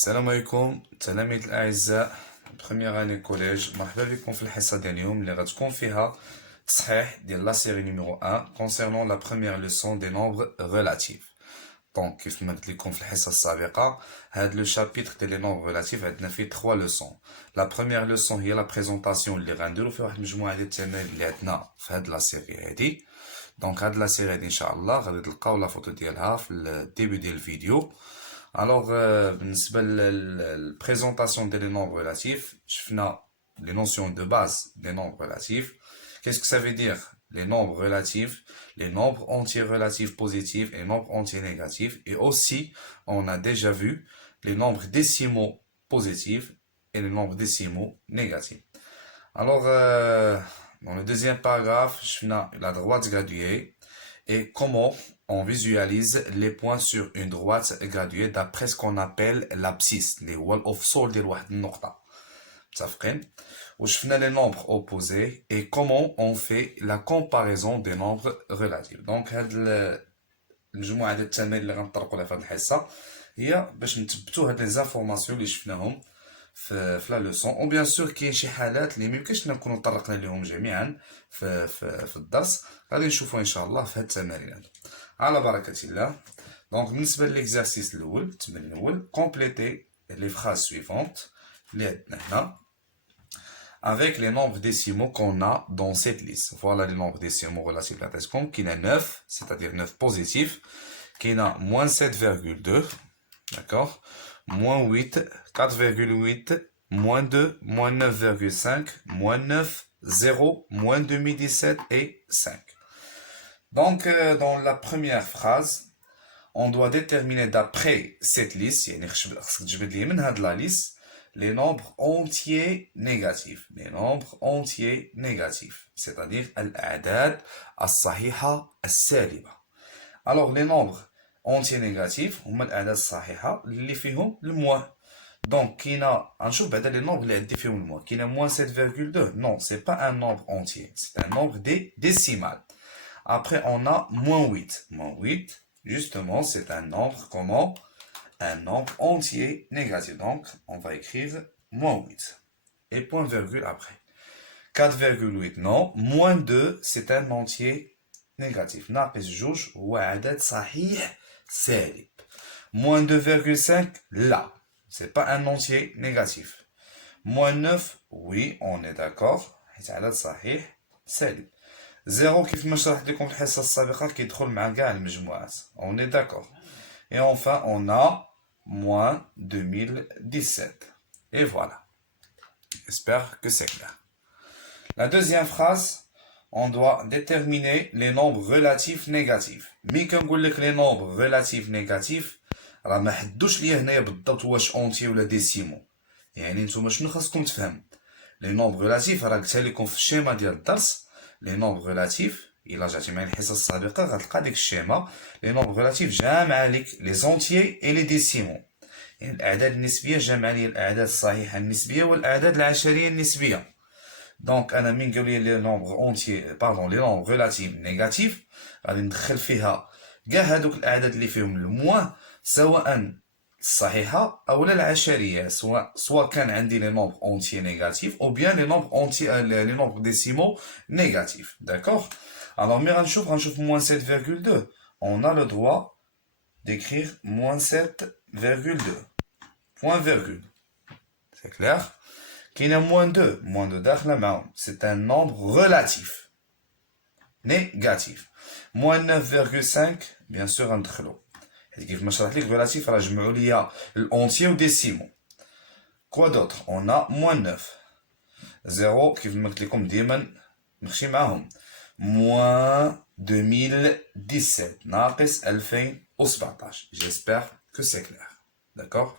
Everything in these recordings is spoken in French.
السلام عليكم تلاميذ الأعزاء بخومييغ اني كوليج. مرحبا بكم في الحصة ديال اليوم اللي غتكون فيها تصحيح ديال لا سيري نيميرو 1 concernant la première leçon des nombres relatifs. دونك كيف ما قلت لكم في الحصة السابقة هاد لو شابيتر ديال لي نومبر ريلاتيف عندنا فيه 3 لوسون. لا بروميير لوسون هي لا بريزونطاسيون اللي غنديرو فيها واحد المجموعة ديال التمارين اللي عندنا في هاد لا سيري هادي. دونك هاد لا سيري هادي ان شاء الله غادي تلقاو لا فوتو ديالها في الديبي ديال الفيديو. Alors, بالنسبة للبريزونطاسيون ديال لي نومبر ريلاتيف شفنا les notions de base des nombres relatifs. Qu'est-ce que ça veut dire? Les nombres relatifs, les nombres entiers relatifs positifs et les nombres entiers négatifs. Et aussi, on a déjà vu les nombres décimaux positifs et les nombres décimaux négatifs. Alors, dans le deuxième paragraphe, شفنا la droite graduée et comment on visualise les points sur une droite graduée d'après ce qu'on appelle l'abscisse, les wall of soul ديال واحد النقطة. متفقين؟ وشفنا les nombres opposés et comment on fait la comparaison des nombres relatifs. Donc هاد المجموعة ديال التمارين اللي غنطرقوا لها في هاد الحصة هي باش نثبتوا هاد لي زانفورماسيون اللي شفناهم في لا لوسون. و بيان سور كاين شي حالات اللي ميمكنش نكونوا طرقنا لهم جميعا في الدرس، غادي نشوفوا ان شاء الله في هاد التمارين هادو على بركة الله. دونك بالنسبة للإكزارسيس الأول، التمرين الأول، كومبليتي لي فراز سويفونت اللي عندنا هنا avec les nombres décimaux qu'on a dans cette liste. Voilà les nombres décimaux relatifs à la TESCOM. Qui a 9, c'est-à-dire 9 positifs. Qui a moins 7,2, d'accord, moins 8, 4,8, moins 2, moins 9,5, moins 9, 0, moins 2017 et 5. Donc, dans la première phrase, on doit déterminer d'après cette liste, la liste, les nombres entiers négatifs. Les nombres entiers négatifs. C'est-à-dire, الأعداد الصحيحة السالبة. Alors, les nombres entiers négatifs, هما الأعداد الصحيحة اللي فيهم الموان. Donc, كاينة غنشوف بعدا les nombres اللي عندي فيهم الموان. كاينة moins 7,2. Non, c'est pas un nombre entier. C'est un nombre décimal. Après, on a moins 8. Moins 8, justement, c'est un nombre comment? Un nombre entier négatif. Donc, on va écrire moins 8. Et point virgule après. 4,8, non. Moins 2, c'est un entier négatif. ناقص جوج هو عدد صحيح سالب. Moins 2,5, là. C'est pas un entier négatif. Moins 9, oui, on est d'accord. C'est عدد صحيح سالب. 0 كيف ما شرحت لكم في الحصة السابقة كيدخل مع كاع المجموعات. On est d'accord. Et enfin, on a moins 2017. Et voilà. J'espère que c'est clair. La deuxième phrase, on doit déterminer les nombres relatifs négatifs. ملي كنقول لك les nombres relatifs négatifs راه ما حدوش ليا هنايا بالضبط واش اونتي ولا ديسيمو. يعني نتوما شنو خاصكم تفهموا؟ les nombres relatifs راه قلتها لكم في الشيما ديال الدرس. les nombres relatifs إلا رجعتي معايا الحصة السابقة غتلقى ديك الشيما. les nombres relatifs جامعة لك les entiers et les décimaux. يعني الأعداد النسبية جامعة لي الأعداد الصحيحة النسبية والأعداد العشرية النسبية. دونك أنا من قالوا لي les nombres entiers les nombres relatifs négatifs غادي ندخل فيها كاع هادوك الأعداد اللي فيهم الموان سواء الصحيحة أو العشرية، سواء كان عندي les nombres entiers négatifs ou bien les nombres entiers les nombres décimaux négatifs. D'accord? Alors ملي غنشوف moins 7,2 on a le droit d'écrire moins 7,2 point virgule. C'est clair? كاين moins 2 داخله معاهم. C'est un nombre relatif négatif. moins 9,5 bien sûr غندخلو حيت كيف ما شرحت لك relatif راه جمعوا ليا الانتيي و décimaux. Quoi d'autre? On a moins 9. 0 كيف ما قلت لكم ديما نمشي معاهم. moins 2017 ناقص 2017. J'espère que c'est clair. D'accord?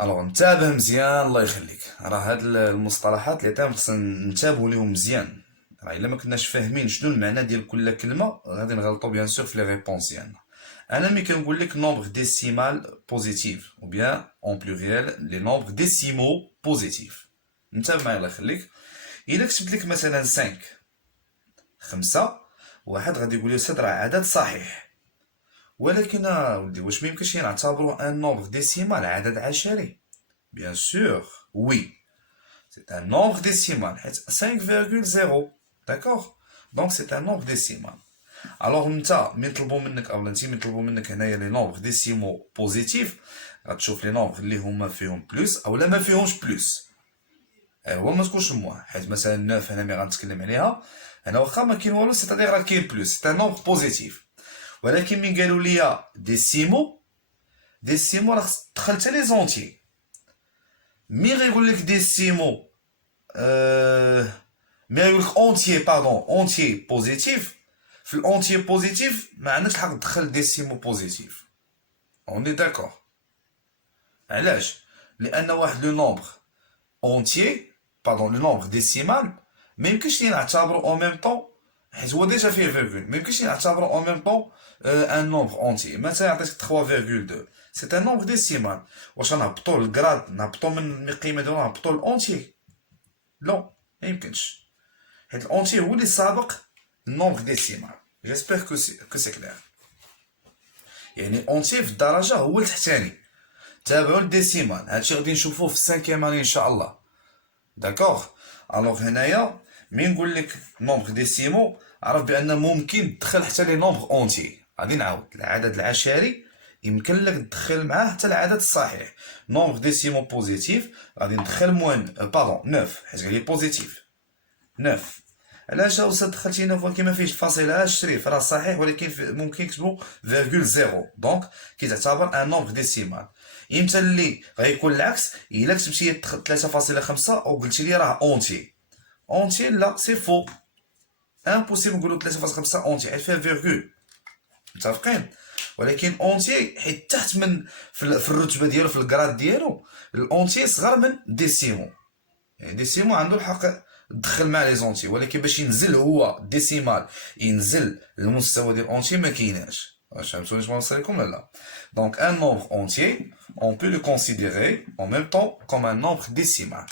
الوغ نتابه مزيان الله يخليك. راه هاد المصطلحات اللي خصنا ننتبهوا ليهم مزيان. راه الا ما كناش فاهمين شنو المعنى ديال كل كلمه غادي نغلطوا بيان سور في لي ريبونس ديالنا. انا ملي كنقول لك نومبر ديسيمال بوزيتيف او بيان اون بلوريال لي نومبر ديسيمو بوزيتيف. انتبه معايا الله يخليك. الا كتبت لك مثلا 5 واحد غادي يقول لي سيد راه عدد صحيح ولكن ولدي واش ميمكنش نعتبروا ان nombre décimal عدد عشري؟ Bien sûr, oui. C'est un nombre décimal. 5,0. D'accord? Donc c'est un nombre décimal. Alors نتا ملي نطلبوا منك اولا انت ملي نطلبوا منك هنايا لي نومبر ديسيمو بوزيتيف غتشوف لي نومبر اللي هما فيهم بلس اولا ما فيهمش بلس. هو ما تكونش موان حيت مثلا 9 هنا ملي غنتكلم عليها هنا واخا ما كاين والو سيتادير راه كاين بلس سي ان نومبر بوزيتيف. ولكن ملي قالوا لي ديسيمو راه دخل حتى لي زونتي. مي غيقول لك ديسيمو مي غيقول لك اونتيي اونتيي بوزيتيف. في الاونتيي بوزيتيف ما عندكش الحق تدخل ديسيمو بوزيتيف. اوني داكور. علاش؟ لان واحد لو نومبر اونتيي لو نومبر ديسيمال ما يمكنش نعتبرو اون ميم طون حيت هو ديجا فيه فيرغول. ما يمكنش نعتبرو اون ميم طون ان نومبر اونتيي. مثلا عطيتك 3,2 سي ان نومبر ديسيمال. واش نهبطو الكراد نهبطو من القيمه ديالو نهبطو الاونتيي؟ لا ما يمكنش حيت الاونتيي هو اللي سابق النومبر ديسيمال. جيسبر كو سي كلير. يعني اونتيي في الدرجه هو التحتاني. تابعوا الديسيمال. هادشي غادي نشوفوه في السانكيام اني ان شاء الله. داكوغ. الوغ هنايا ملي نقول لك نومبر ديسيمو عرف بان ممكن تدخل حتى لي نومبر اونتي. غادي نعاود العدد العشري يمكن لك تدخل معاه حتى العدد الصحيح. نومبر ديسيمو بوزيتيف غادي ندخل موان 9 حيت قال لي بوزيتيف 9. علاش استاذ دخلتي 9 ولكن ما فيهش فاصله شريف راه صحيح ولكن ممكن نكتبو فيرغول زيرو دونك كيتعتبر ان نومبر ديسيمال. امتى اللي غيكون العكس؟ الا كتبتي 3.5 وقلتي لي راه اونتي لا سي فو. امبوسيبل نقولو 3.5 اونتي حيت فيها فيرغول. متفقين؟ ولكن اونتي حيت تحت من في الرتبه ديالو في الكراد ديالو الاونتي صغر من ديسيمو. يعني ديسيمو عنده الحق دخل مع لي زونتي ولكن باش ينزل هو ديسيمال ينزل المستوى ديال اونتي ما كايناش. واش فهمتوني واش نوصل لكم ولا لا؟ دونك ان nombre entier on peut le considérer en même temps comme un nombre décimal.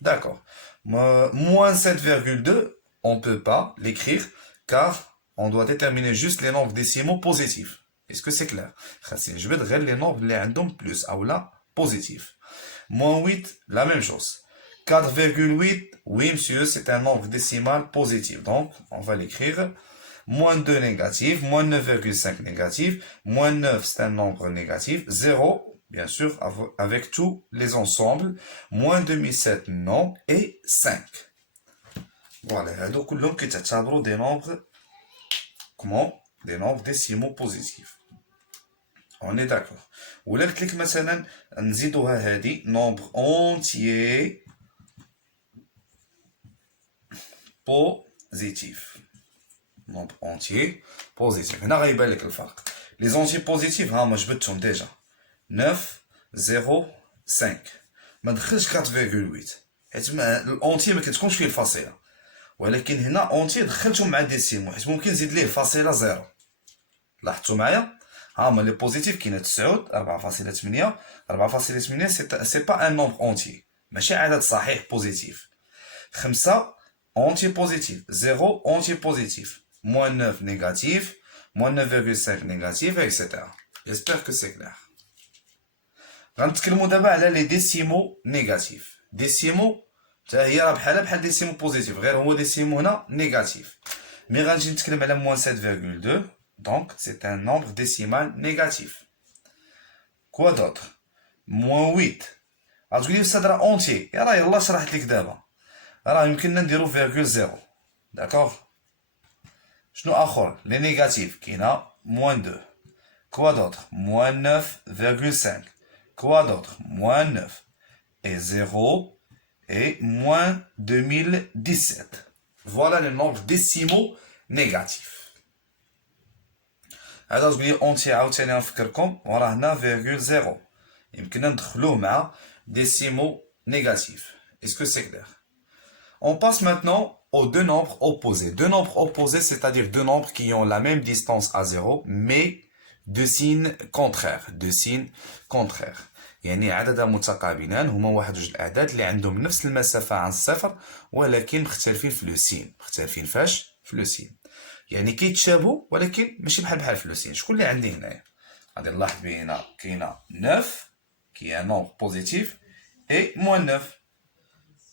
D'accord. Moins 7,2 on peut pas l'écrire car on doit déterminer juste les nombres décimaux positifs. Est-ce que c'est clair? خاصني نجبد غير les nombres اللي عندهم plus او لا positif. Moins 8 la même chose. 4,8 oui monsieur c'est un nombre décimal positif donc on va l'écrire. Moins 2 négatif, moins 9,5 négatif, moins 9 c'est un nombre négatif, 0 bien sûr avec tous les ensembles, moins demi-7 non et 5. Voilà, هادو كلهم كيتعتبروا des nombres comment des nombres décimaux positifs. On est d'accord. ولا قلت لك مثلا نزيدوها هادي nombre entier positif. Nombre entier positif. هنا غيبان لك الفرق. Les entiers positifs ها ما جبدتهم ديجا 9 0 5 ما دخلش 4,8 حيت الأونتي ما كتكونش فيه الفاصلة. ولكن هنا أونتي دخلتهم مع ديسيمو حيت ممكن نزيد ليه فاصلة زيرو. لاحظتوا معايا؟ ها هما لي بوزيتيف كاينه 9 4,8 4,8 سي با ان نومبر اونتي ماشي عدد صحيح بوزيتيف. 5 اونتي بوزيتيف 0 اونتي بوزيتيف moins 9 négatif, moins 9,5 négatif, etc. J'espère que c'est clair. غنتكلمو دابا على لي ديسيمو نيجاتيف. ديسيمو حتى هي راه بحال ديسيمو بوزيتيف غير هو ديسيمو هنا نيجاتيف. مي غنجي نتكلم على moins 7,2 donc c'est un nombre décimal négatif. Quoi d'autre? moins 8 غتقولي استاذ راه اونتي راه يلاه شرحت لك دابا راه يمكننا نديرو فيرغول زيرو. داكوغ. شنو اخر؟ لي نيجاتيف كاينه moins 2. Quoi d'autre? moins 9,5. Quoi d'autre? moins 9 et 0 et moins 2017. Voilà les nombres décimaux négatifs. هذا تقول لي اونتي عاوتاني نفكركم وراه هنا فيرغول زيرو يمكننا ندخلوه مع décimaux négatifs. Est-ce que c'est clair? On passe maintenant aux deux nombres opposés. Deux nombres opposés, c'est-à-dire deux nombres qui ont la même distance à 0, mais deux signes contraires. Deux signes contraires. يعني عدد متقابلان هما واحد جوج الأعداد اللي عندهم نفس المسافة عن الصفر ولكن مختلفين في لو سين. مختلفين فاش؟ فلوسين يعني كيتشابهوا ولكن ماشي بحال فلوسين. شكون اللي عندي هنايا؟ غادي نلاحظ بينا كاينه 9 كي ان نومبر بوزيتيف اي موان 9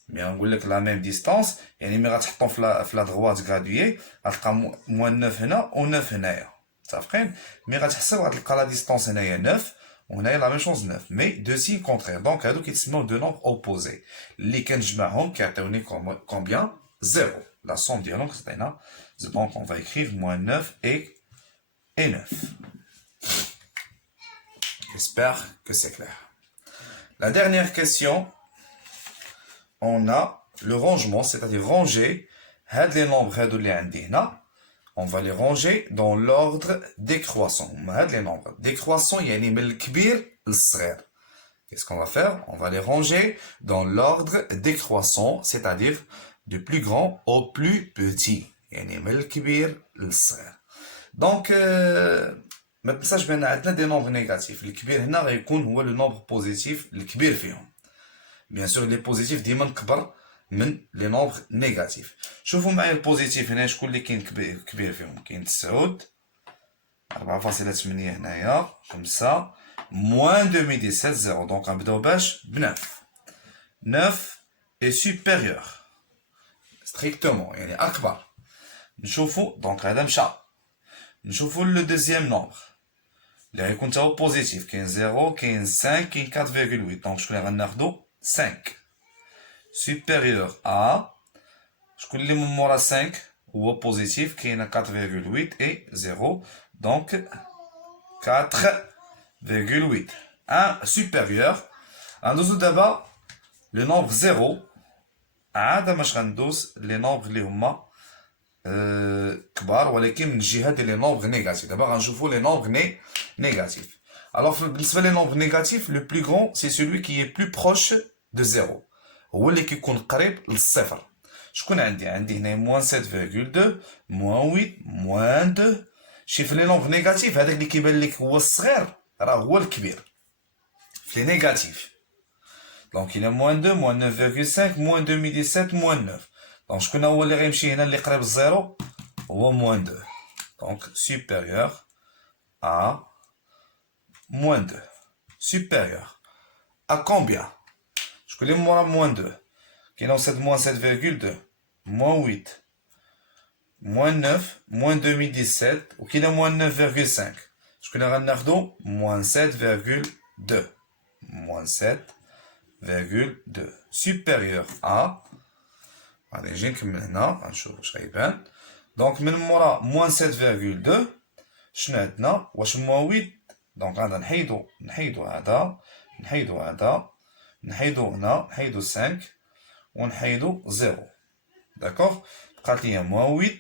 مي نقول لك لا ميم ديستانس يعني مي غتحطهم في لا دغوات غاديي غتلقى موان 9 هنا و 9 هنايا متفقين. مي غتحسب غتلقى لا ديستانس هنايا 9 وهنايا لا ميم شونس 9 مي دو سين كونترير دونك هادو كيتسموا دو نومبر اوبوزي اللي كنجمعهم كيعطيوني كومبيان زيرو. La somme ديالهم كتعطينا دونك on va écrire moins 9 et 9. J'espère que c'est clair. La dernière question, on a le rangement, c'est-à-dire ranger les nombres on va les ranger dans l'ordre décroissant. Les nombres décroissants, يعني من الكبير للصغير. Qu'est-ce qu'on va faire? On va les ranger dans l'ordre décroissant, c'est-à-dire du plus grand au plus petit. يعني من الكبير للصغير. Donc ما تنساش بان عندنا دي نومبر نيجاتيف. الكبير هنا غيكون هو لو نومبر بوزيتيف الكبير فيهم. بيان سور لي بوزيتيف ديما كبر من لي نومبر نيجاتيف. شوفوا معايا البوزيتيف هنا شكون اللي كاين كبير فيهم. كاين 9 4.8 هنايا 5 موان 2017 0. دونك غنبداو باش ب 9. 9 est supérieur strictement يعني اكبر. نشوفوا دونك هذا مشى. نشوفوا لو دوزيام نومبر اللي غيكون تا هو بوزيتيف. كاين 0 كاين 5 كاين 4.8. دونك شكون اللي غناخدو 5 supérieur à شكون اللي من مورا 5 هو بوزيتيف كاينه 4.8 et 0 donc 4.8 un supérieur. غندوزو دابا لو نومبر 0 عاد ماش غندوز لي نومبر اللي هما كبار ولكن من الجهه ديال لي نومبر نيجاتيف. دابا غنشوفوا لي نومبر نيجاتيف. alors بالنسبه لي نومبر نيجاتيف لو بلو غران سي celui qui est plus proche de 0 هو اللي كيكون قريب للصفر. شكون عندي هنا موان 7.2 موان 8 موان 2. شي في لي نومبر نيجاتيف هذاك اللي كيبان لك هو الصغير راه هو الكبير في لي نيجاتيف. دونك الى موان 2 موان 9.5 موان 2017 موان 9. دونك شكون هو اللي غيمشي هنا اللي قريب للزيرو هو موان 2. دونك supérieur à moins 2 supérieur à combien? شكون اللي مورا موان 2 كاينه 7 موان 7.2 موان 8 موان 9 موان 2017 وكاينه موان 9.5. شكون اللي غناخدو موان 7.2 موان 7.2 supérieur à غادي نجي نكمل هنا غنشوف واش غيبان. دونك من مورا موان 7.2 شنو عندنا واش موان 8. دونك غادا نحيدو هذا نحيدو هنا نحيدو 5 ونحيدو 0. داكوغ بقات ليا موان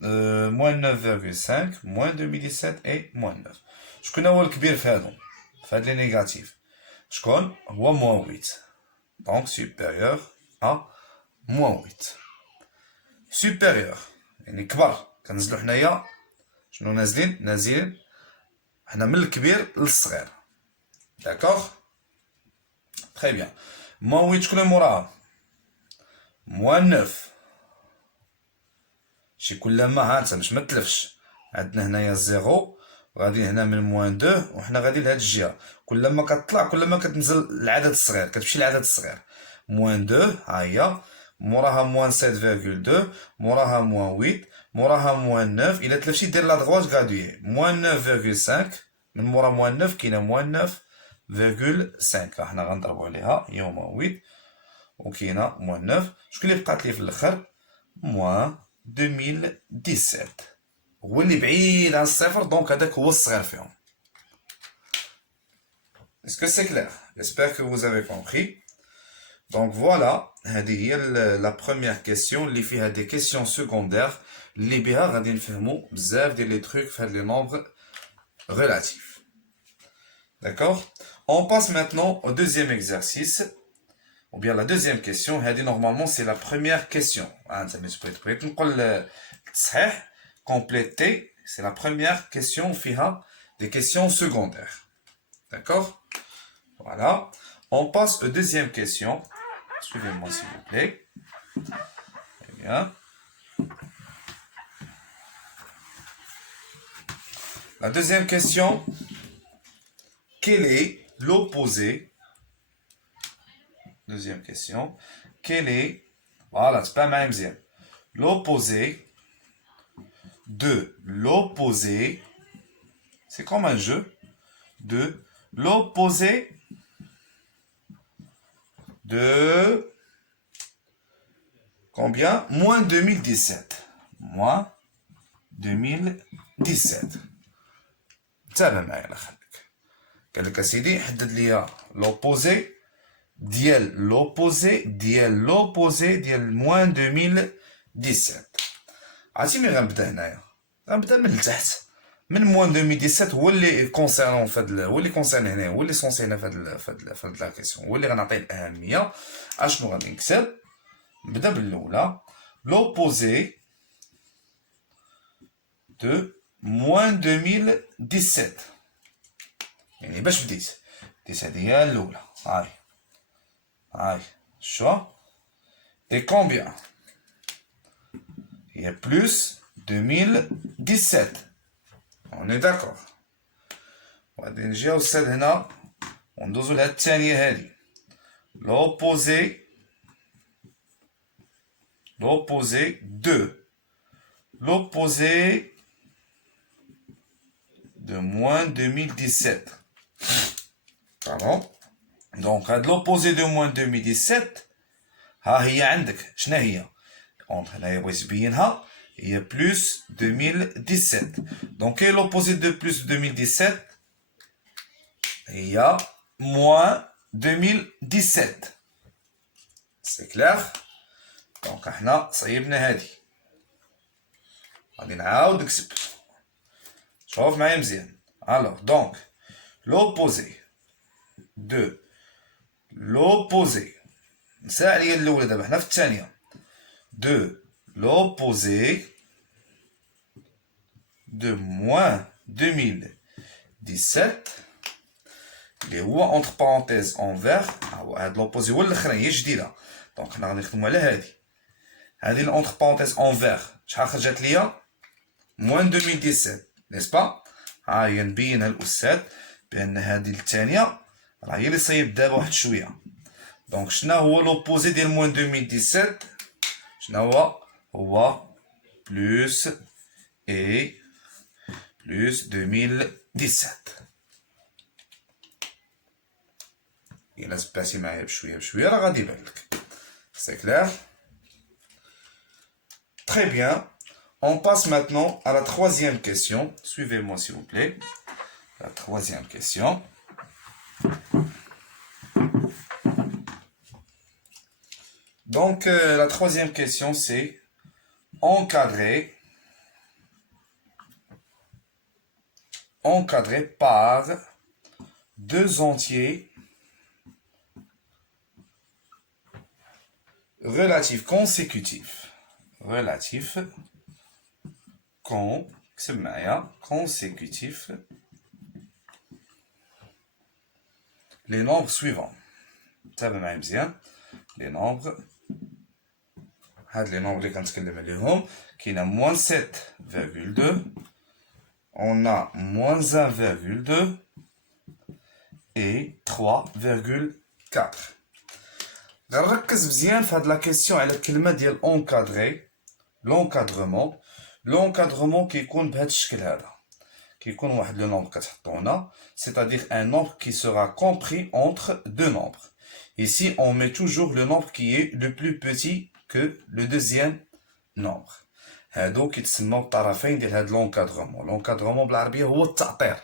8 موان 9.5 موان 2017 اي موان 9. شكون هو الكبير في هادو في هاد لي نيجاتيف؟ شكون هو موان 8. دونك supérieur à موان 8 supérieur يعني كبر. كنزلو حنايا شنو نازلين حنا من الكبير للصغير. داكوغ تري بيان. موان 8 شكون اللي موراها موان 9. شي كلما ها انت باش ما تلفش عندنا هنايا 0 وغادي هنا من موان 2 وحنا غادي لهاد الجهه. كلما كتطلع كلما كتنزل العدد الصغير كتمشي للعدد الصغير. موان 2 ها هي موراها موان 7.2 موراها موان 8 موراها موان 9. الا تلفشي دير لا دغواج غادوي موان 9.5 من مورا موان 9 كاينه موان 9.5 حنا غنضربو عليها هي موان 8 وكاينه موان 9. شكون اللي بقات لي في الاخر موان 2017 هو اللي بعيد عن الصفر. دونك هذاك هو الصغير فيهم. Est-ce que c'est clair? J'espère que vous avez compris. Donc voilà, هذه هي la première question اللي فيها des questions secondaires اللي بها غادي نفهمو بزاف ديال لي تروك في هاد لي nombres relatifs. D'accord? On passe maintenant au deuxième exercice ou bien la deuxième question. هذه normalement c'est la première question. انت بغيت نقول صحيح compléter c'est la première question فيها des questions secondaires. D'accord? Voilà. On passe aux deuxième question. Suivez-moi s'il vous plaît. Très bien. La deuxième question. Quel est l'opposé? Deuxième question. Quel est... Voilà, c'est pas mal, bien. L'opposé de l'opposé. C'est comme un jeu. De l'opposé de... Combien? Moins 2017. Moins 2017. تابع معايا الله يخليك. قال لك اسيدي حدد لي لوبوزي ديال لوبوزي ديال موان 2017. عرفتي ملي غنبدا هنايا؟ غنبدا من التحت. من موان 2017 هو اللي كونسيرنون هو اللي كونسيرن هنا، هو اللي سونسينا فهاد لا كيسيون، هو اللي غنعطيه الاهميه. اشنو غادي نكتب؟ نبدا بالاولى. لوبوزي de moins 2017. يعني باش بديت هذه هي الاولى. هاي شو et combien il y a plus 2017. on est d'accord. وغادي نجيو استاذ هنا وندوزو لهاد الثانيه هادي. l'opposé de moins 2017. Pardon. Donc, à l'opposé de moins 2017, ها هي عندك شنو هي؟ هنايا بغيت نبينها هي plus 2017. Donc, quel est l'opposé de plus 2017? هي moins 2017. C'est clair? Donc, احنا صيبنا هادي. غادي نعاود نكتب. شوف معايا مزيان. Alors, donc, l'opposé de l'opposé. نسى عليا الأولى دابا حنا في الثانية. De l'opposé de moins 2017 اللي هو entre parenthèses envers. هاد l'opposé هو الأخراني هي جديدة. دونك حنا غادي نخدمو على هادي. هادي entre parenthèses envers شحال خرجت ليا؟ moins 2017. n'est-ce pas؟ ها هي نبينها الأستاذ بأن هادي الثانية راه هي اللي صايب دابا واحد شوية. دونك شنو هو لوبوزي ديال موان 2017؟ شنو هو بلوس اي بلوس 2017. إلا تبعتي معايا بشوية راه غادي يبان لك. سي كلير؟ Très bien. On passe maintenant à la troisième question. Suivez-moi s'il vous plaît. La troisième question. Donc, la troisième question, c'est encadré par deux entiers relatifs consécutifs. Consécutifs. Les nombres suivants. Ça va même bien. Les nombres. Les nombres اللي كنتكلم عليهم كاينه moins 7,2 on a moins 1,2 et 3,4. غنركز مزيان في هاد لا كيسيون على الكلمه ديال encadré. l'encadrement كيكون بهذا الشكل هذا. كيكون واحد لو نومبر كتحطو هنا c'est-à-dire un nombre qui sera compris entre deux nombres. Ici on met toujours le nombre qui est le plus petit que le deuxième nombre. هادو كيتسموا الطرفين ديال هاد لونكادرومون. لونكادرومون بالعربيه هو التعطير.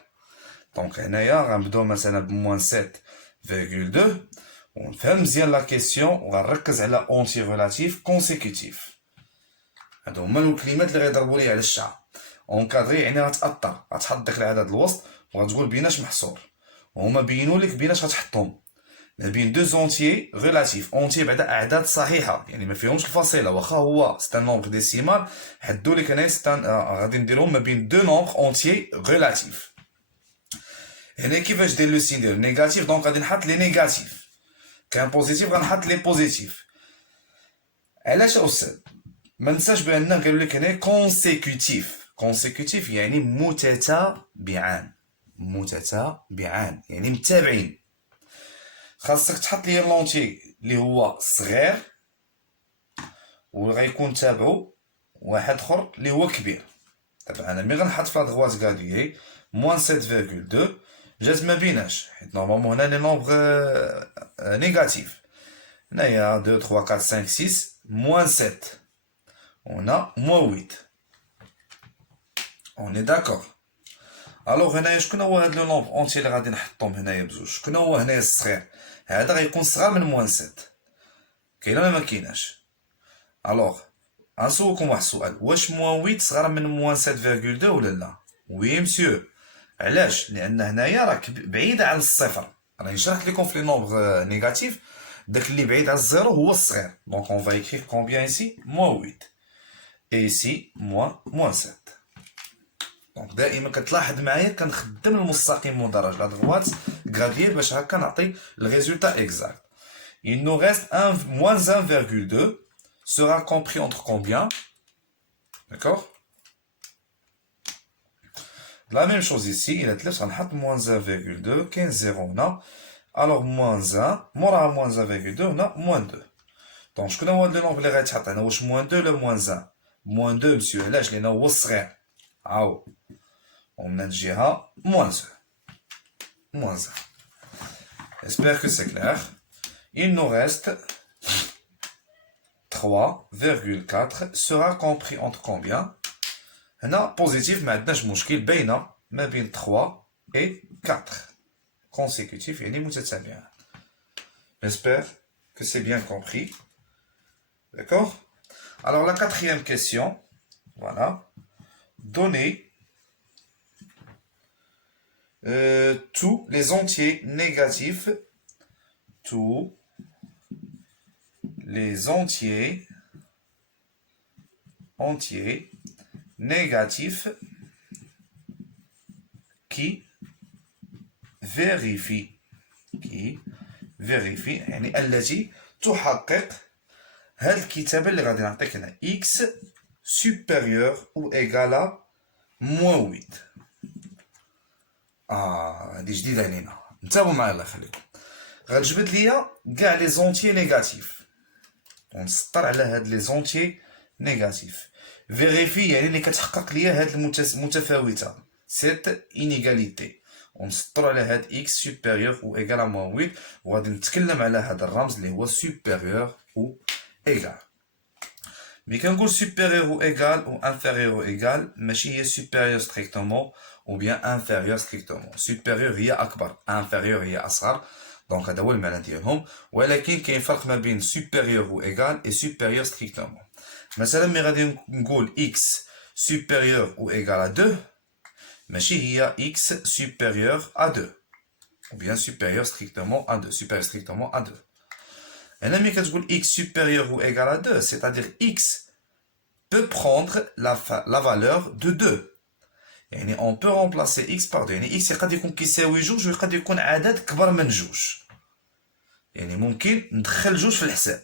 دونك هنايا غنبداو مثلا بموان 7,2 ونفهم مزيان لا كيسيون وغنركز على اونتي ريلاتيف كونسيكوتيف. هادو هما الكلمات اللي غيضربوا لي على الشعر. اونكادري يعني غتاطر، غتحط داك العدد الوسط وغتقول بيناش محصور، وهما بينوا لك بيناش غتحطهم. بين دو زونتيي ريلاتيف. اونتي بعدا اعداد صحيحه يعني ما فيهمش الفاصله، واخا هو سي ان نومبر ديسيمال حدوا لك هنا غادي نديرهم ما بين دو نومبر اونتيي ريلاتيف. هنا كيفاش دير لو سين ديال نيجاتيف؟ دونك غادي نحط لي نيجاتيف. كان بوزيتيف غنحط لي بوزيتيف. علاش استاذ؟ ما نساش بان قالوا لك هنا كونسيكوتيف consécutif يعني متتابعان يعني متابعين. خاصك تحط لي لونتي اللي هو صغير وغيكون تابعو واحد اخر اللي هو كبير. دابا انا ملي غنحط في لا دغوات غاديي موان 7.2 جات ما بيناش، حيت نورمالمون هنا لي نومبر نيجاتيف. هنايا 2 3 4 5 6 موان 7 وهنا موان 8. اوني داكور. الوغ هنايا شكون هو هاد لو نومبر اونتي اللي غادي نحطهم هنايا بزوج؟ شكون هو هنايا الصغير؟ هذا غيكون صغار من موان 7. كاينه ولا ما كايناش؟ الوغ غنسولكم واحد السؤال، واش موان 8 صغار من موان 7.2 ولا لا؟ وي مسيو. علاش؟ لان هنايا راك بعيده عن الصفر. راني شرحت لكم في لي نومبر نيجاتيف داك اللي بعيد على الزيرو هو الصغير. دونك اون فا écrire combien ici موان 8 et ici موان 7. دونك دائما كتلاحظ معايا كنخدم المستقيم مدرج لا دغوات غاديي باش هكا نعطي الريزولتا اكزاكت. Il nous reste moins 1,2 sera compris entre combien? D'accord? La même chose ici, il est là, on a moins 1,2, 15, 0, on alors moins 1, mora moins 1,2, on a moins 2. Donc, je connais le nombre de règles, on a moins 2, le moins 1. Moins 2, monsieur, là, je l'ai dans le ah, on a déjà moins 1. Moins 1. J'espère que c'est clair. Il nous reste 3,4 sera compris entre combien? هنا positif ما عندناش مشكل باينه ما بين 3 et 4 consécutif يعني متتابعين. J'espère que c'est bien compris. D'accord? Alors la quatrième question, voilà. Donnez tous les entiers négatifs, tous les entiers négatifs qui vérifient يعني التي تحقق هاد الكتابة اللي غادي نعطيك هنا x supérieur ou égal à moins 8. هادي جديدة علينا، انتبهوا معايا الله يخليكم. غتجبد ليا كاع لي زونتيي نيجاتيف ونسطر على هاد لي زونتيي نيجاتيف. فيريفي يعني اللي كتحقق ليا هاد المتفاوته سيت انيغاليتي ونسطر على هاد اكس سوبيريور او ايغال ا موان 8 وغادي نتكلم على هاد الرمز اللي هو سوبيريور او ايغال. ملي كنقول سوبيريور او ايغال او انفيريور او ايغال ماشي هي سوبيريور ستريكتومون او بيان انفيريور ستريكتومون. سوبيريور هي اكبر، انفيريور هي اصغر، دونك هذا هو المعنى ديالهم. ولكن كاين فرق ما بين سوبيريور او ايغال اي سوبيريور ستريكتومون. مثلا ملي غادي نقول x supérieur ou égal à 2 ماشي هي x supérieur à 2 ou bien supérieur strictement à 2 supérieur strictement à 2. هنا ملي كتقول x supérieur ou égal à 2 c'est-à-dire x peut prendre la valeur de 2. يعني on peut remplacer x par 2 يعني x يقدر يكون كيساوي جوج ويقدر يكون عدد كبر من جوج، يعني ممكن ندخل جوج في الحساب.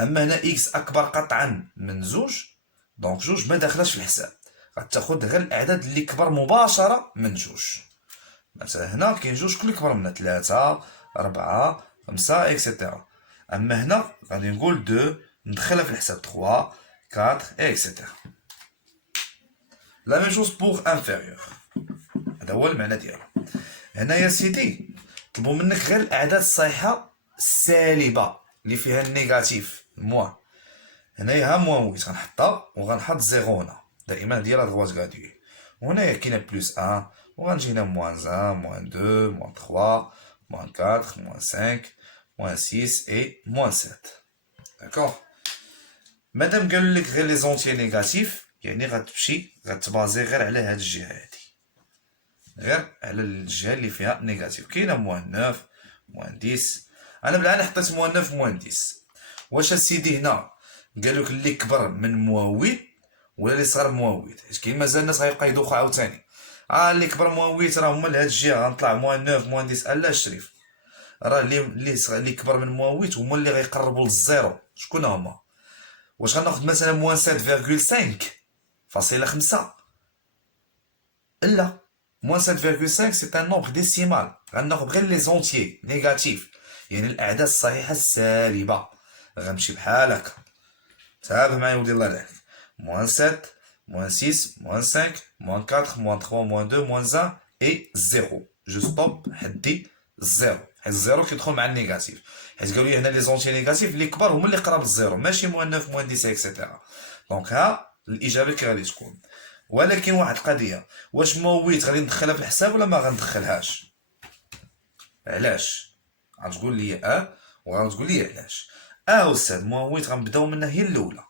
اما هنا اكس اكبر قطعا من زوج دونك جوج ما داخلاش في الحساب، غتاخد غير الاعداد اللي كبر مباشره من جوج. مثلا هنا كاين جوج كل كبر من 3 4 5 اكسيتيرا. اما هنا غادي نقول 2 ندخلها في الحساب 3 4 اكسيتيرا. لا ميم شوز بوغ انفيريور، هذا هو المعنى ديالو. هنا يا سيدي طلبوا منك غير الاعداد الصحيحه السالبه اللي فيها النيجاتيف موان. هنايا ها موان 8 غنحطها وغنحط زيرو هنا دائما ديال دغوات غادي. وهنايا كاينه بلوس 1 وغنجي هنا موان 1 موان 2 موان 3 موان 4 موان 5 موان 6 اي موان 7. داكوغ. مادام قالوا لك غير لي زونتيي نيجاتيف يعني غتمشي غتبازي غير على هاد الجهه هادي، غير على الجهه اللي فيها نيجاتيف. كاينه موان 9 موان 10. انا بالعاده حطيت موان 9 موان 10. واش السيدي هنا قالوا لك اللي كبر من موان 8 ولا اللي صغر موان 8؟ حيت كاين مازال الناس غيبقى يدوخوا عاوتاني اللي كبر موان 8 راه هما لهاد الجهه غنطلع موان 9 موان 10. لا الشريف، راه اللي كبر من موان 8 هما اللي غيقربوا للزيرو. شكون هما؟ واش غناخد مثلا موان 7.5 فاصلة 5 Là, moins 7,5 c'est un nombre décimal. غناخد غير les entiers négatifs. يعني الأعداد الصحيحة السالبة. غنمشي بحال هكا. تابع معايا ولدي الله يرحمك. moins 7, moins 6, moins 5, moins 4, moins 3, moins 2, moins 1 et 0. Je stop حدي 0. حيت الزيرو كيدخل مع النيجاتيف. حيت قالوا لي هنا لي زونتي نيجاتيف اللي كبار هما اللي قراب للزيرو ماشي موان 9 موان 10 اكسيتيرا. دونك ها الاجابه كي غادي تكون. ولكن واحد القضيه، واش مويت غادي ندخلها في الحساب ولا ما غندخلهاش؟ علاش؟ غتقول لي وغتقول لي علاش. استاذ مويت غنبداو منها هي الاولى.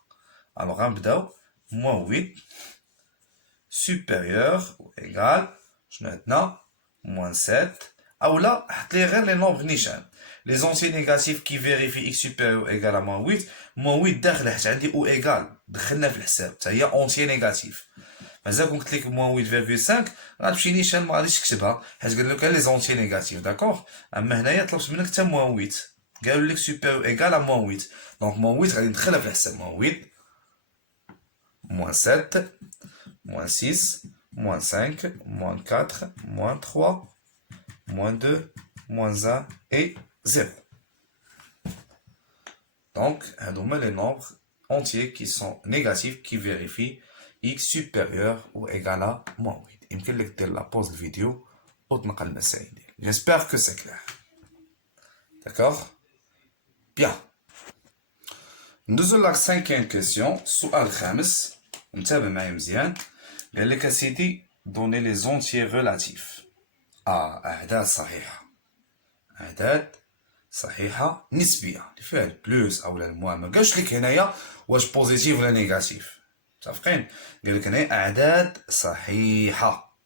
الوغ غنبداو مويت supérieur ou égal شنو عندنا moins 7 ou là حط لي غير les nombres نيشان les entiers négatifs qui vérifient x supérieur ou égal à moins 8 moins 8 داخله حيت عندي او égal دخلنا في الحساب حتى هي entier négatif. مازال كون قلت لك moins 8,5 غتمشي نيشان ما غاديش تكتبها حيت قال لك les entiers négatifs داكوغ. اما هنايا طلبت منك حتى moins 8 قالوا لك supérieur égal à moins 8 دونك moins 8 غادي ندخلها في الحساب moins 8 moins 7 moins 6, moins 5, moins 4, moins 3, moins 2, moins 1 et 0. Donc, les nombres entiers qui sont négatifs qui vérifient x supérieur ou égal à moins 8. يمكن لك دير la pause de vidéo وتنقل المسائل. J'espère que c'est clair. D'accord? Bien. ندوزو لا 5e question. السؤال الخامس. نتابع معايا مزيان. قال لك اسيدي دوني لي زونتيي ريلاتيف. اعداد صحيحه نسبيه اللي فيها البلوس او الموان. ما قالش لك هنايا واش بوزيتيف ولا نيجاتيف. متفقين؟ قال لك هنايا اعداد صحيحه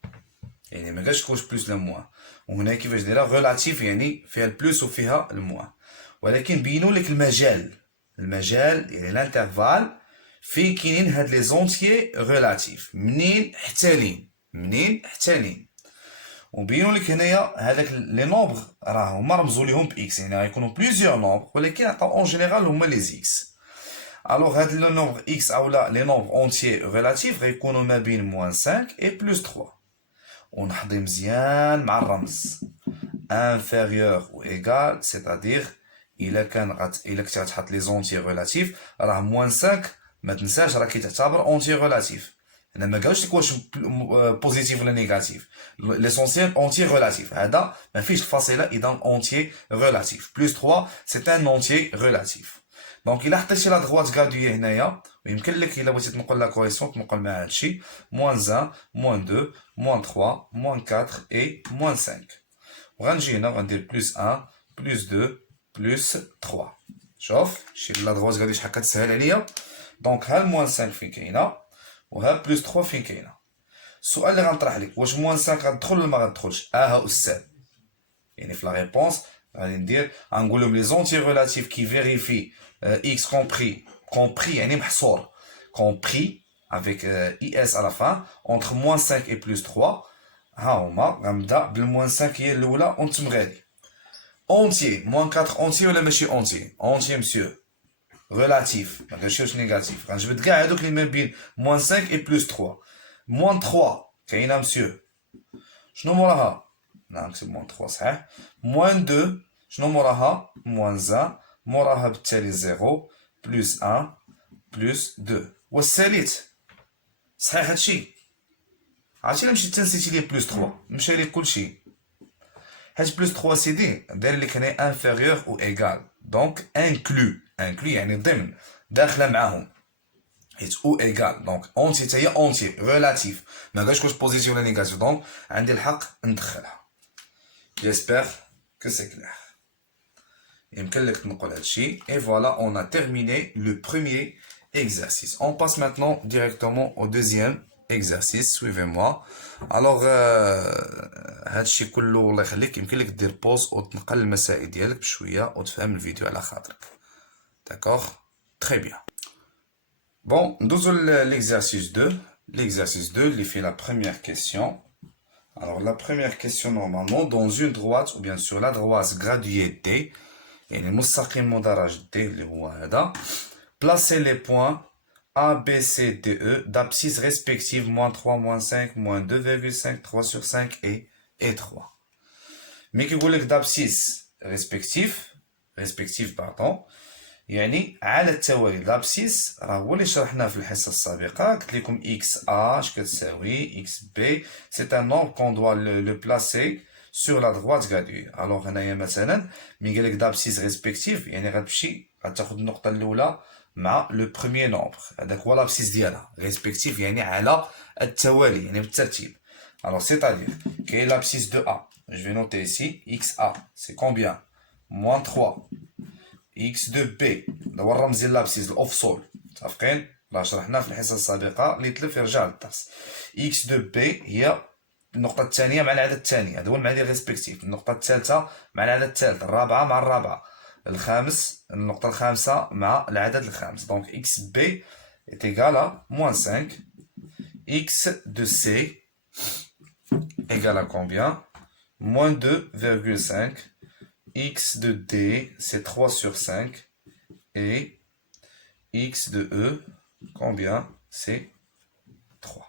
يعني ما قالش واش بلوس ولا موان. وهنا كيفاش دايره ريلاتيف يعني فيها البلوس وفيها الموان. ولكن بينوا لك المجال يعني الانترفال فين كاينين هاد لي زونتيي ريلاتيف منين حتى لين وبينوا لك هنايا هذاك لي نومبر راه هما رمزوا ليهم باكس يعني غيكونوا بليزيور نومبر ولكن عطاو اون جينيرال هما لي اكس. الوغ هاد لو نومبر اكس اولا لي نومبر اونتيي ريلاتيف غيكونوا ما بين موان 5 اي بلس 3 ونحضي مزيان مع الرمز انفيريور و ايغال سيتادير الا كنتي غتحط لي زونتيي ريلاتيف راه موان 5 ما تنساش راه كيتعتبر اونتي ريلاتيف. انا ما قالش لك واش بوزيتيف ولا نيجاتيف. ليسونسيال اونتي ريلاتيف هذا ما فيش فاصله اذا اونتي ريلاتيف بلس 3 سي ان اونتي ريلاتيف. دونك الا حطيتي لا دغوات غادويه هنايا ويمكن لك الا بغيتي تنقل لا كوريسيون تنقل مع هادشي موان 1 موان 2 موان 3 موان 4 اي موان 5 وغنجي هنا غندير بلس 1 بلس 2 بلس 3. شوف شي لا دغوات غادي شحال كتسهل عليا. دونك ها الموان 5 فين كاينه وها بلس 3 فين كاينه. السؤال اللي غنطرح لك واش موان 5 غتدخل ولا ما غتدخلش؟ ها استاذ يعني في لا ريبونس غادي ندير غنقول لهم لي زونتي ريلاتيف كي فيريفي اكس كومبري يعني محصور كومبري افيك اي اس على فان اونتر موان 5 اي بلس 3. ها هما غنبدا بالموان 5 هي الاولى ونتم غادي اونتي موان 4 اونتي ولا ماشي اونتي مسيو relatif ما كنمشيوش نيجاتيف. غنجبد كاع هادوك اللي ما بين موان 5 اي بلس 3. موان 3 كاينه مسيو شنو موراها؟ نكتب موان 3 صحيح. موان 2 شنو موراها؟ موان 1 موراها بالتالي 0 بلس 1 بلس 2. والثالث صحيح هادشي عرفتي. مشيت تنسيتي ليه بلس 3 مشى ليه كلشي حيت بلس 3 سيدي داير لك هنا انفيريور او ايغال دونك انكلو يعني ضمن داخله معاهم حيت او ايغال دونك اونتي حتى هي اونتي ريلاتيف ما قالش واش بوزيتيف ولا نيجاتيف دونك عندي الحق ندخلها. جيسبر كو سي كلير. يمكن لك تنقل هادشي et voilà on a terminé le premier exercice. On passe maintenant directement au deuxième exercice. Suivez-moi. Alors هادشي كله الله يخليك يمكن لك دير بوز وتنقل المسائل ديالك بشويه وتفهم الفيديو على خاطرك. D'accord? Très bien. Bon, nous avons l'exercice 2. L'exercice 2, il fait la première question. Alors, la première question, normalement, dans une droite, ou bien sur la droite graduée D, et les mustaqim mudaraj D, placez les points A, B, C, D, E d'abscisses respectives moins 3, moins 5, moins 2,5, 3 sur 5 et 3. Mais qui dit d'abscisses respectives pardon يعني على التوالي l'abscisse راه هو اللي شرحناه في الحصة السابقة قلت لكم x a اش كتساوي x b c'est un nombre qu'on doit le placer sur la droite graduée. alors هنايا مثلا ملي قال لك d'abscisse respective يعني غتمشي غتاخد النقطة الأولى مع لو بروميير نومبر هذاك هو لابسيس ديالها ريسبكتيف يعني على التوالي يعني بالترتيب. alors c'est-à-dire quelle est l'abscisse de A? Je vais noter ici xa c'est combien? moins 3 x de b هو الرمز ديال لابسيس الاوفسول متفقين راه شرحنا في الحصه السابقه اللي تلف يرجع للدرس. x de b هي النقطه الثانيه مع العدد الثاني هذا هو المعنى ديال ريسبكتيف. النقطه الثالثه مع العدد الثالث الرابعه مع الرابعه الخامس النقطه الخامسه مع العدد الخامس. donc xb est égal à moins 5 x de c égale à combien? moins 2,5 x de D, c'est 3 sur 5. Et x de E, combien? C'est 3.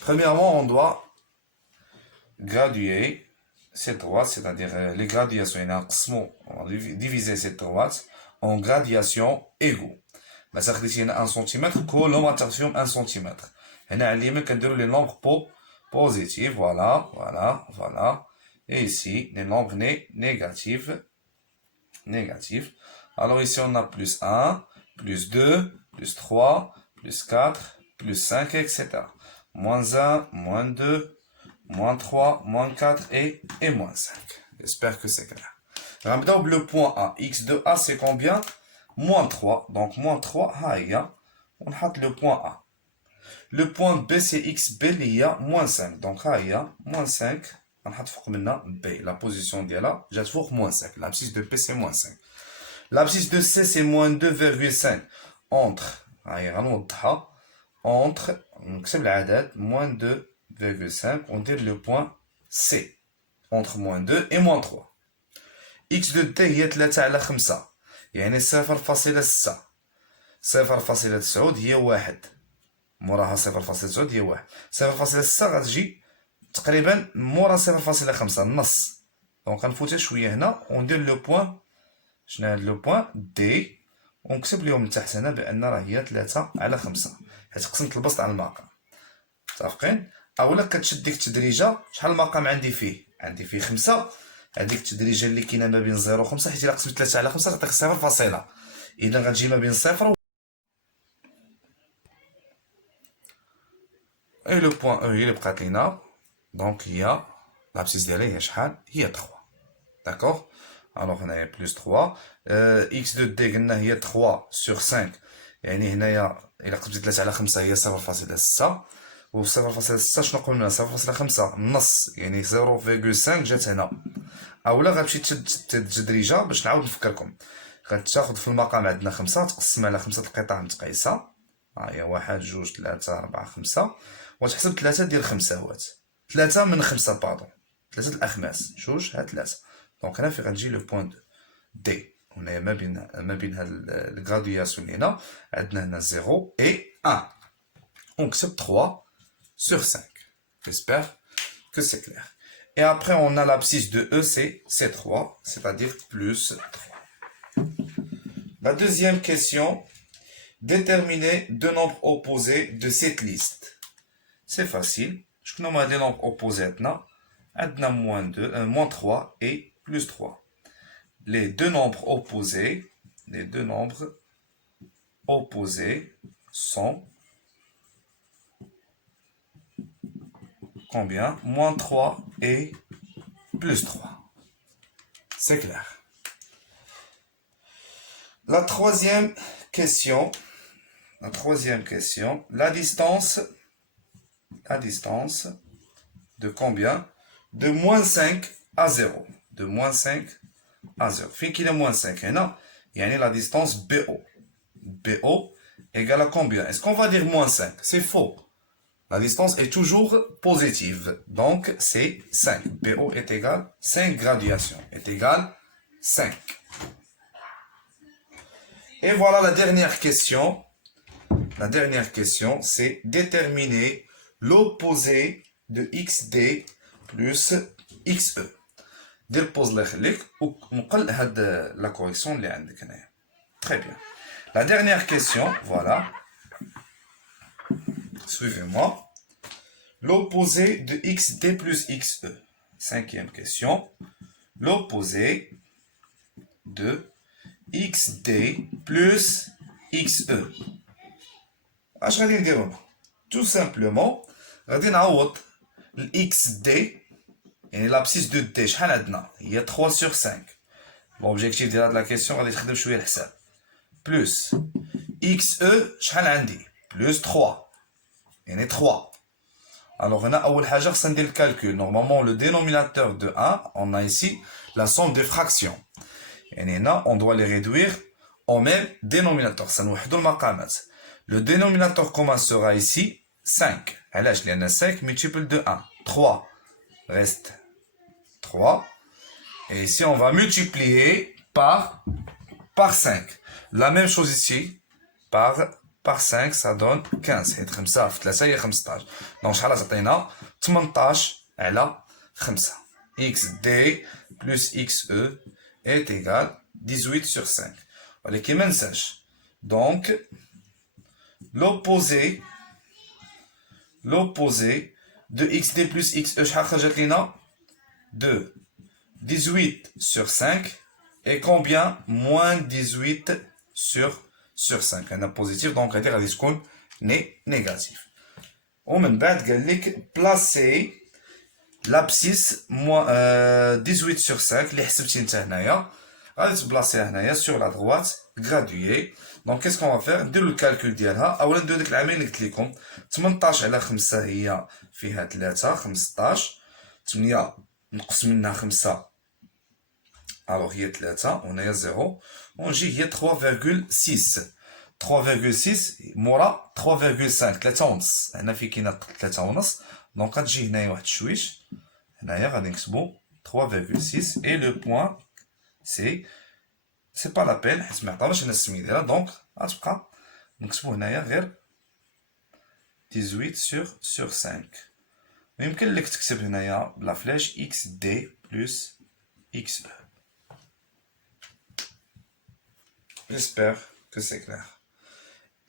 Premièrement, on doit graduer cette droite, c'est-à-dire les graduations. On va diviser cette droite en gradations égaux. مثلا خديتي هنا 1 سنتيمتر كلهم غتعطيهم 1 سنتيمتر. هنا على اليمين كنديروا لي نومبر positifs, voilà. Et ici, les nombres négatifs. Alors ici, on a plus 1, plus 2, plus 3, plus 4, plus 5, etc. Moins 1, moins 2, moins 3, moins 4 et moins 5. J'espère que c'est clair. Alors, le point A. X de A, c'est combien? Moins 3. Donc, moins 3, on a le point A. Le point B, c'est XB, il y a moins 5. Donc, moins 5. On a B. La position de là, j'ai moins 5. L'abscisse de P, c'est moins 5. L'abscisse de C, c'est moins 2,5. Entre, moins 2,5, on dit le point C. Entre moins 2 et moins 3. X de D, il y a 3 على 5. يعني 0.6. 0.9 هي 1. موراها 0.9 هي 1. 0.6 غتجي تقريبا مورا 0.5 النص. دونك غنفوتها شويه هنا وندير لو بوين. شنو هاد لو بوين دي ونكتب لهم من تحت هنا بان راه هي 3 على 5 حيت قسمت البسط على المقام. متفقين؟ اولا كتشد ديك التدريجه شحال المقام عندي فيه؟ عندي فيه 5. هذيك التدريجه اللي كاينه ما بين 0 و 5 حيت الا قسمت 3 على 5 غتعطيك 0. اذا غتجي ما بين 0 et le point E il est بقات لينا. Donc il y a l'abscisse ديالها هي شحال؟ هي 3. d'accord. alors هنايا بلس 3 x de d قلنا هي 3 sur 5 يعني هنايا الا قسمتي 3 على 5 هي 0.6 و 0.6 شنو قلنا 0.5 النص يعني 0.5 جات هنا. اولا غتمشي تشد التدريجه باش نعاود نفكركم. غتاخد في المقام عندنا 5 تقسم على 5 القطع متقايسه ها هي 1 2 3 4 5 وتحسب 3 ديال 5 هوات 3 من 5 باردون 3 الاخماس جوج ها 3. دونك هنا فين غتجي لو بوين دي هنايا ما بين هاد الغرادياسيون اللي هنا عندنا هنا 0 et 1 ونكتب 3 sur 5. j'espère que c'est clair. Et après on a l'abscisse de E c'est 3 c'est-à-dire plus 3. La deuxième question, déterminer deux nombres opposés de cette liste. C'est facile. شكون هما هاد لي نومبر اوبوزياتنا؟ عندنا moins 3 et plus 3. Les deux nombres opposés sont combien? Moins 3 et plus 3. C'est clair. La troisième question, la distance de combien? De moins 5 à 0. De moins 5 à 0. Fin qu'il est moins 5, il y a la distance BO. BO égale à combien? Est-ce qu'on va dire moins 5? C'est faux. La distance est toujours positive. Donc, c'est 5. BO est égal 5 graduation. Est égal 5. Et voilà la dernière question. La dernière question, c'est déterminer l'opposé de xd plus xe. دير بوز الله يخليك ونقل هاد لا كوريكسيون اللي عندك هنايا. Très bien. La dernière question, voilà. Suivez-moi. L'opposé de xd plus xe. Cinquième question. L'opposé de xd plus xe. اش غادي نديرو هنا؟ Tout simplement غادي نعوض ال xd يعني l'abscisse de d شحال عندنا؟ هي 3 sur 5. L'objectif ديال هاد لا كيسيون غادي تخدم شويه الحساب. Plus xe شحال عندي؟ Plus 3 يعني 3. Alors هنا أول حاجة خصنا ندير الكالكول. Normalement le dénominateur de 1, on a ici la somme des fractions. يعني هنا on doit les réduire au même dénominateur. سنوحدو المقامات. Le dénominateur commun sera ici 5. علاش؟ لأن 5 multiple de 1. 3 reste 3. Et ici on va multiplier par 5. La même chose ici. Par 5 ça donne 15. حيت 5 في 3 هي 15. Donc شحال تعطينا 18 على 5. xd plus xe est égal 18 sur 5. ولكن ما ننساش. Donc l'opposé de xd plus xe شحال خرجت لينا 2. 18 sur 5 et combien? Moins 18 sur 5. On a positif, donc on va dire qu'on est négatif. ومن بعد قال لك placer l'abscisse 18 sur 5 اللي حسبتي انت هنايا غادي تبلاصيها هنايا sur la droite graduée. Donc qu'est-ce qu'on va faire؟ نديرو الكالكول ديالها. اولا نديرو ديك العامل اللي قلت لكم 18 على 5 هي فيها 3 15. 8 نقص منها 5 alors هي 3 وهنايا 0 ونجي هي 3.6 مورا 3.5 3 ونص. هنا في كاينه 3 ونص دونك غتجي هنايا واحد الشويش. هنايا غادي نكتبو 3.6 et le point c'est pas la peine حيت ما عطاوناش هنا السميه ديالها. دونك غتبقى نكتبو هنايا غير 18 sur 5. ويمكن لك تكتب هنايا بلا فلاش xd plus xe. J'espère que c'est clair.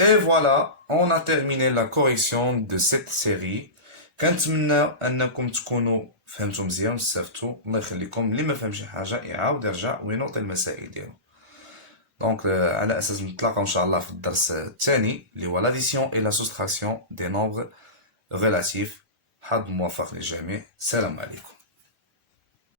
Et voilà, on a terminé la correction de cette série. كنتمنى انكم تكونوا فهمتوا مزيان واستفدتوا. الله يخليكم. اللي ما فهم شي حاجه يعاود يرجع وينوطي المسائل ديالو. دونك على اساس نتلاقاو ان شاء الله في الدرس الثاني اللي هو l'addition et la soustraction des nombres relatifs. حظ موفق للجميع. السلام عليكم.